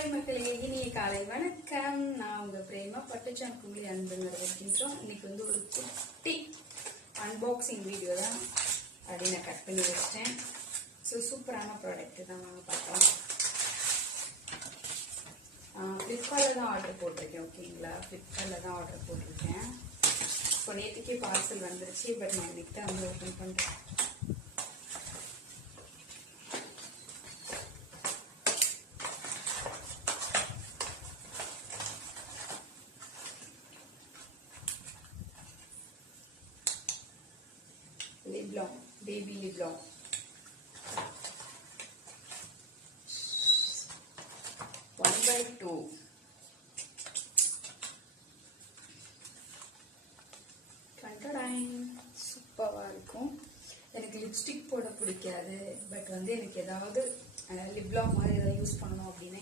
Hi மக்களே, இனிய காலை வணக்கம். நான் உங்க பிரேமா பட்டுச்சான் கும்பலி அன்புங்கிற இருக்கின்றோம். இன்னைக்கு வந்து ஒரு குட்டி அன்பாக்சிங் வீடியோ தான் அப்படி நான் கட் பண்ணி வச்சிட்டேன். ஸோ சூப்பரான ப்ராடக்ட் தான் நாங்கள் பார்த்தோம். ஃப்ளிப்கார்ட்டில் தான் ஆர்டர் போட்டிருக்கேன். ஓகேங்களா, ஃப்ளிப்கார்ட்டில் தான் ஆர்டர் போட்டிருக்கேன். இப்போ நேற்றுக்கே பார்சல் வந்துருச்சு. பட் நான் இன்னைக்கு தான் வந்து ஓப்பன் பண்ணுறேன். Lip balm, baby lip balm. One by two. சூப்பராக இருக்கும். எனக்கு லிப்ஸ்டிக் போட பிடிக்காது. பட் வந்து எனக்கு ஏதாவது லிப் பாம் மாதிரி ஏதாவது யூஸ் பண்ணணும் அப்படின்னா